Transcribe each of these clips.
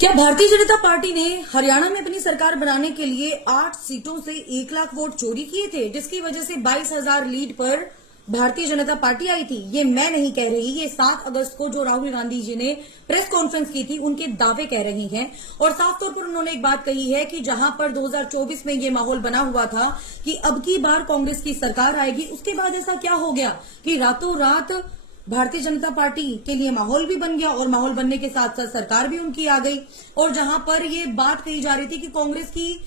क्या भारतीय जनता पार्टी ने हरियाणा में अपनी सरकार बनाने के लिए 8 सीटों से 1 लाख वोट चोरी किए थे, जिसकी वजह से 22,000 लीड पर भारतीय जनता पार्टी आई थी? ये मैं नहीं कह रही, ये 7 अगस्त को जो राहुल गांधी जी ने प्रेस कॉन्फ्रेंस की थी उनके दावे कह रही हैं। और साफ तौर पर उन्होंने एक बात कही है कि जहां पर 2024 में ये माहौल बना हुआ था कि अब की बार कांग्रेस की सरकार आएगी, उसके बाद ऐसा क्या हो गया कि रातों रात भारतीय जनता पार्टी के लिए माहौल भी बन गया और माहौल बनने के साथ साथ सरकार भी उनकी आ गई। और जहां पर ये बात कही जा रही थी कि कांग्रेस की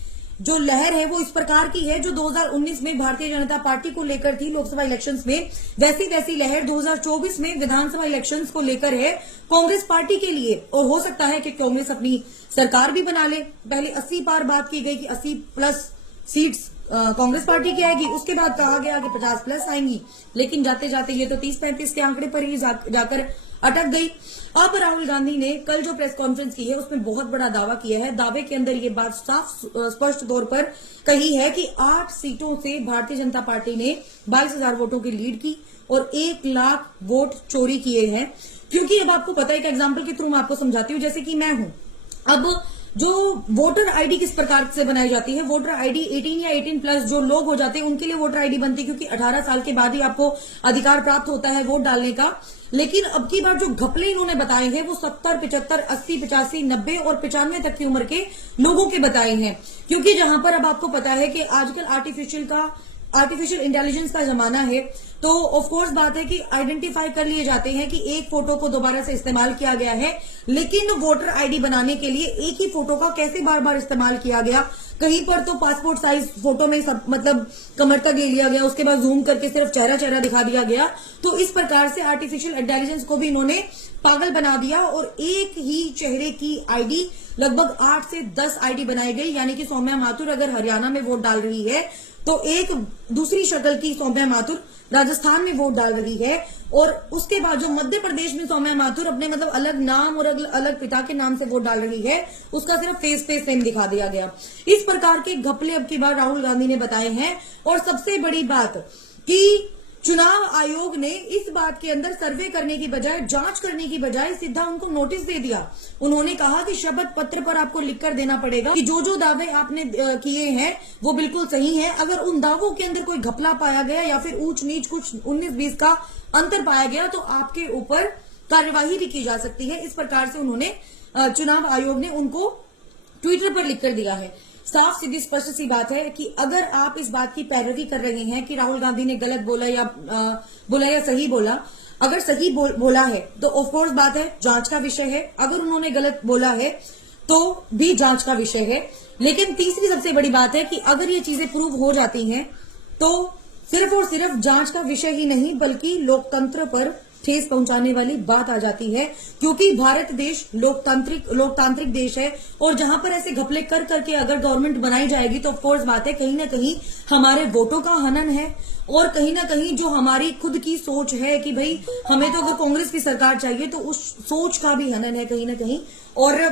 जो लहर है वो इस प्रकार की है जो 2019 में भारतीय जनता पार्टी को लेकर थी लोकसभा इलेक्शंस में, वैसी लहर 2024 में विधानसभा इलेक्शंस को लेकर है कांग्रेस पार्टी के लिए। और हो सकता है कि कांग्रेस अपनी सरकार भी बना ले। पहले 80 पार बात की गई कि 80 प्लस सीट्स कांग्रेस पार्टी की आएगी, उसके बाद कहा गया कि 50 प्लस आएंगी, लेकिन जाते जाते ये तो 30-35 के आंकड़े पर ही जाकर अटक गई। अब राहुल गांधी ने कल जो प्रेस कॉन्फ्रेंस की है उसमें बहुत बड़ा दावा किया है। दावे के अंदर ये बात साफ स्पष्ट तौर पर कही है कि 8 सीटों से भारतीय जनता पार्टी ने 22,000 वोटों की लीड की और 1 लाख वोट चोरी किए हैं। क्योंकि अब आपको पता है, एक एग्जाम्पल के थ्रू मैं आपको समझाती हूँ। जैसे कि मैं हूं, अब जो वोटर आईडी किस प्रकार से बनाई जाती है, वोटर आईडी 18 या 18 प्लस जो लोग हो जाते हैं उनके लिए वोटर आईडी बनती है, क्योंकि 18 साल के बाद ही आपको अधिकार प्राप्त होता है वोट डालने का। लेकिन अब की बार जो घपले इन्होंने बताए हैं वो 70, 75, 80, 85, 90 और 95 तक की उम्र के लोगों के बताए हैं। क्योंकि जहां पर अब आपको पता है कि आजकल आर्टिफिशियल इंटेलिजेंस का जमाना है, तो ऑफ कोर्स बात है कि आइडेंटिफाई कर लिए जाते हैं कि एक फोटो को दोबारा से इस्तेमाल किया गया है। लेकिन वोटर आईडी बनाने के लिए एक ही फोटो का कैसे बार बार इस्तेमाल किया गया? कहीं पर तो पासपोर्ट साइज फोटो में सब मतलब कमर तक ले लिया गया, उसके बाद जूम करके सिर्फ चेहरा दिखा दिया गया। तो इस प्रकार से आर्टिफिशियल इंटेलिजेंस को भी इन्होंने पागल बना दिया और एक ही चेहरे की आईडी लगभग 8 से 10 आईडी बनाई गई। यानी कि सौम्या माथुर अगर हरियाणा में वोट डाल रही है तो एक दूसरी शक्ल की सौम्या माथुर राजस्थान में वोट डाल रही है, और उसके बाद जो मध्य प्रदेश में सौम्या माथुर अपने मतलब अलग नाम और अलग पिता के नाम से वोट डाल रही है, उसका सिर्फ फेस सेम दिखा दिया गया। इस प्रकार के घपले अब की बार राहुल गांधी ने बताए हैं। और सबसे बड़ी बात कि चुनाव आयोग ने इस बात के अंदर सर्वे करने की बजाय, जांच करने की बजाय सीधा उनको नोटिस दे दिया। उन्होंने कहा कि शपथ पत्र पर आपको लिखकर देना पड़ेगा कि जो दावे आपने किए हैं वो बिल्कुल सही है। अगर उन दावों के अंदर कोई घपला पाया गया या फिर ऊंच नीच कुछ 19-20 का अंतर पाया गया तो आपके ऊपर कार्यवाही भी की जा सकती है। इस प्रकार से उन्होंने चुनाव आयोग ने उनको ट्विटर पर लिखकर दिया है। साफ सीधी स्पष्ट सी बात है कि अगर आप इस बात की पैरवी कर रहे हैं कि राहुल गांधी ने गलत बोला या सही बोला, अगर सही बोला है तो ऑफकोर्स बात है जांच का विषय है, अगर उन्होंने गलत बोला है तो भी जांच का विषय है। लेकिन तीसरी सबसे बड़ी बात है कि अगर ये चीजें प्रूव हो जाती हैं तो सिर्फ और सिर्फ जांच का विषय ही नहीं बल्कि लोकतंत्र पर ठेस पहुंचाने वाली बात आ जाती है। क्योंकि भारत देश लोकतांत्रिक देश है और जहां पर ऐसे घपले कर करके अगर गवर्नमेंट बनाई जाएगी तो ऑफकोर्स बात है कहीं ना कहीं हमारे वोटों का हनन है, और कहीं ना कहीं जो हमारी खुद की सोच है कि भाई हमें तो अगर कांग्रेस की सरकार चाहिए तो उस सोच का भी हनन है कहीं ना कहीं। और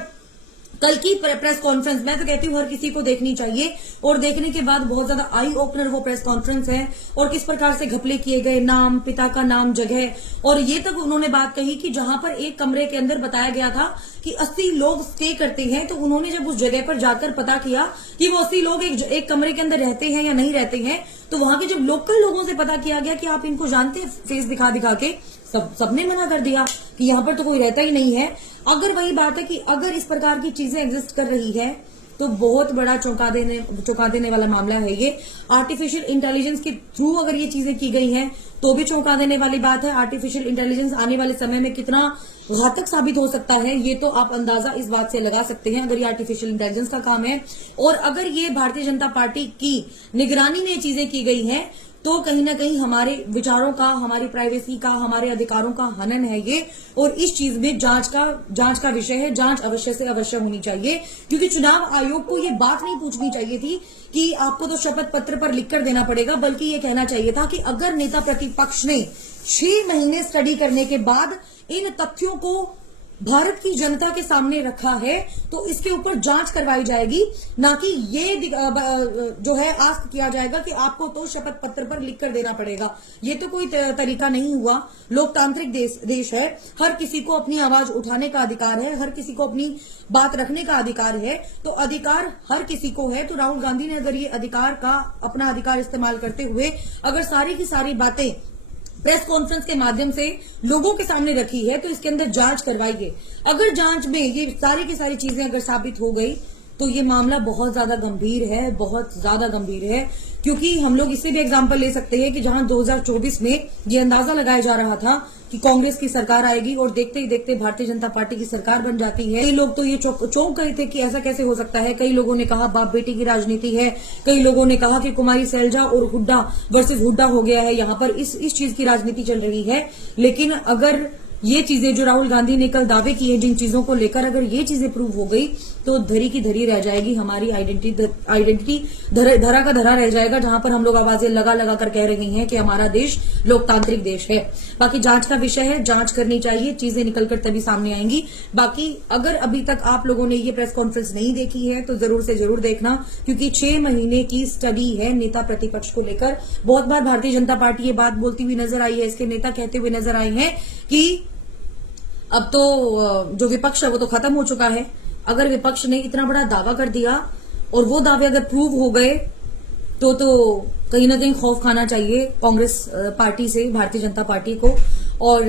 कल की प्रेस कॉन्फ्रेंस मैं तो कहती हूँ हर किसी को देखनी चाहिए, और देखने के बाद बहुत ज्यादा आई ओपनर वो प्रेस कॉन्फ्रेंस है। और किस प्रकार से घपले किए गए, नाम, पिता का नाम, जगह, और ये तक उन्होंने बात कही कि जहां पर एक कमरे के अंदर बताया गया था कि 80 लोग स्टे करते हैं, तो उन्होंने जब उस जगह पर जाकर पता किया कि वो 80 लोग एक कमरे के अंदर रहते हैं या नहीं रहते हैं, तो वहां के जब लोकल लोगों से पता किया गया कि आप इनको जानते हैं, फेस दिखा के सबने मना कर दिया कि यहाँ पर तो कोई रहता ही नहीं है। अगर वही बात है कि अगर इस प्रकार की चीजें एग्जिस्ट कर रही है तो बहुत बड़ा चौंका देने वाला मामला है ये। आर्टिफिशियल इंटेलिजेंस के थ्रू अगर ये चीजें की गई हैं तो भी चौंका देने वाली बात है। आर्टिफिशियल इंटेलिजेंस आने वाले समय में कितना घातक साबित हो सकता है ये तो आप अंदाजा इस बात से लगा सकते हैं, अगर ये आर्टिफिशियल इंटेलिजेंस का काम है और अगर ये भारतीय जनता पार्टी की निगरानी में ये चीजें की गई हैं तो कहीं ना कहीं हमारे विचारों का, हमारी प्राइवेसी का, हमारे अधिकारों का हनन है ये। और इस चीज में जांच का विषय है। जांच अवश्य से अवश्य होनी चाहिए, क्योंकि चुनाव आयोग को ये बात नहीं पूछनी चाहिए थी कि आपको तो शपथ पत्र पर लिखकर देना पड़ेगा, बल्कि ये कहना चाहिए था कि अगर नेता प्रतिपक्ष ने 6 महीने स्टडी करने के बाद इन तथ्यों को भारत की जनता के सामने रखा है तो इसके ऊपर जांच करवाई जाएगी, ना कि ये जो है आस्क किया जाएगा कि आपको तो शपथ पत्र पर लिख कर देना पड़ेगा। ये तो कोई तरीका नहीं हुआ। लोकतांत्रिक देश है, हर किसी को अपनी आवाज उठाने का अधिकार है, हर किसी को अपनी बात रखने का अधिकार है। तो अधिकार हर किसी को है। तो राहुल गांधी ने अगर ये अपना अधिकार इस्तेमाल करते हुए अगर सारी की सारी बातें प्रेस कॉन्फ्रेंस के माध्यम से लोगों के सामने रखी है तो इसके अंदर जांच करवाइए। अगर जांच में ये सारी की सारी चीजें अगर साबित हो गई तो ये मामला बहुत ज्यादा गंभीर है, बहुत ज्यादा गंभीर है। क्योंकि हम लोग इससे भी एग्जांपल ले सकते हैं कि जहां 2024 में ये अंदाजा लगाया जा रहा था कि कांग्रेस की सरकार आएगी और देखते ही देखते भारतीय जनता पार्टी की सरकार बन जाती है। कई लोग तो ये चौंक गए थे कि ऐसा कैसे हो सकता है। कई लोगों ने कहा बाप बेटी की राजनीति है, कई लोगों ने कहा कि कुमारी सैलजा और हुड्डा वर्सेस हुड्डा हो गया है, यहां पर इस चीज की राजनीति चल रही है। लेकिन अगर ये चीजें जो राहुल गांधी ने कल दावे किए, जिन चीजों को लेकर अगर ये चीजें प्रूव हो गई तो धरी की धरी रह जाएगी हमारी आइडेंटिटी, धरा का धरा रह जाएगा, जहां पर हम लोग आवाजें लगा लगा कर कह रहे हैं कि हमारा देश लोकतांत्रिक देश है। बाकी जांच का विषय है, जांच करनी चाहिए, चीजें निकलकर तभी सामने आएंगी। बाकी अगर अभी तक आप लोगों ने ये प्रेस कॉन्फ्रेंस नहीं देखी है तो जरूर से जरूर देखना, क्योंकि 6 महीने की स्टडी है नेता प्रतिपक्ष को लेकर। बहुत बार भारतीय जनता पार्टी ये बात बोलती हुई नजर आई है, इसके नेता कहते हुए नजर आए हैं कि अब तो जो विपक्ष है वो तो खत्म हो चुका है। अगर विपक्ष ने इतना बड़ा दावा कर दिया और वो दावे अगर प्रूव हो गए तो कहीं ना कहीं खौफ खाना चाहिए कांग्रेस पार्टी से, भारतीय जनता पार्टी को। और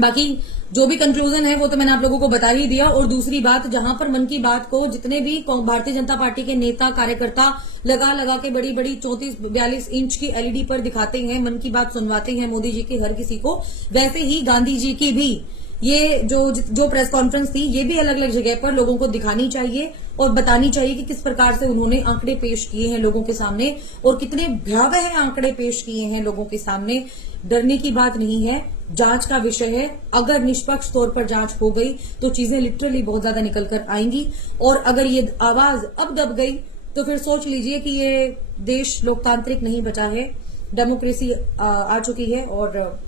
बाकी जो भी कंक्लूजन है वो तो मैंने आप लोगों को बता ही दिया। और दूसरी बात, जहां पर मन की बात को जितने भी भारतीय जनता पार्टी के नेता कार्यकर्ता लगा के बड़ी बड़ी 34-42 इंच की एलईडी पर दिखाते हैं, मन की बात सुनवाते हैं मोदी जी की हर किसी को, वैसे ही गांधी जी की भी ये जो प्रेस कॉन्फ्रेंस थी ये भी अलग अलग जगह पर लोगों को दिखानी चाहिए और बतानी चाहिए कि किस प्रकार से उन्होंने आंकड़े पेश किए हैं लोगों के सामने और कितने भयावह आंकड़े पेश किए हैं लोगों के सामने। डरने की बात नहीं है, जांच का विषय है। अगर निष्पक्ष तौर पर जांच हो गई तो चीजें लिटरली बहुत ज्यादा निकल कर आएंगी। और अगर ये आवाज अब दब गई तो फिर सोच लीजिए कि ये देश लोकतांत्रिक नहीं बचा है, डेमोक्रेसी आ चुकी है और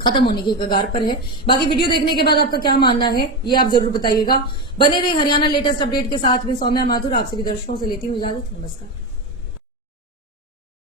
खत्म होने की कगार पर है। बाकी वीडियो देखने के बाद आपका क्या मानना है ये आप जरूर बताइएगा। बने रहे हरियाणा लेटेस्ट अपडेट के साथ। मैं सौम्या माथुर आपसे भी दर्शकों से लेती हूँ इजाजत। नमस्कार।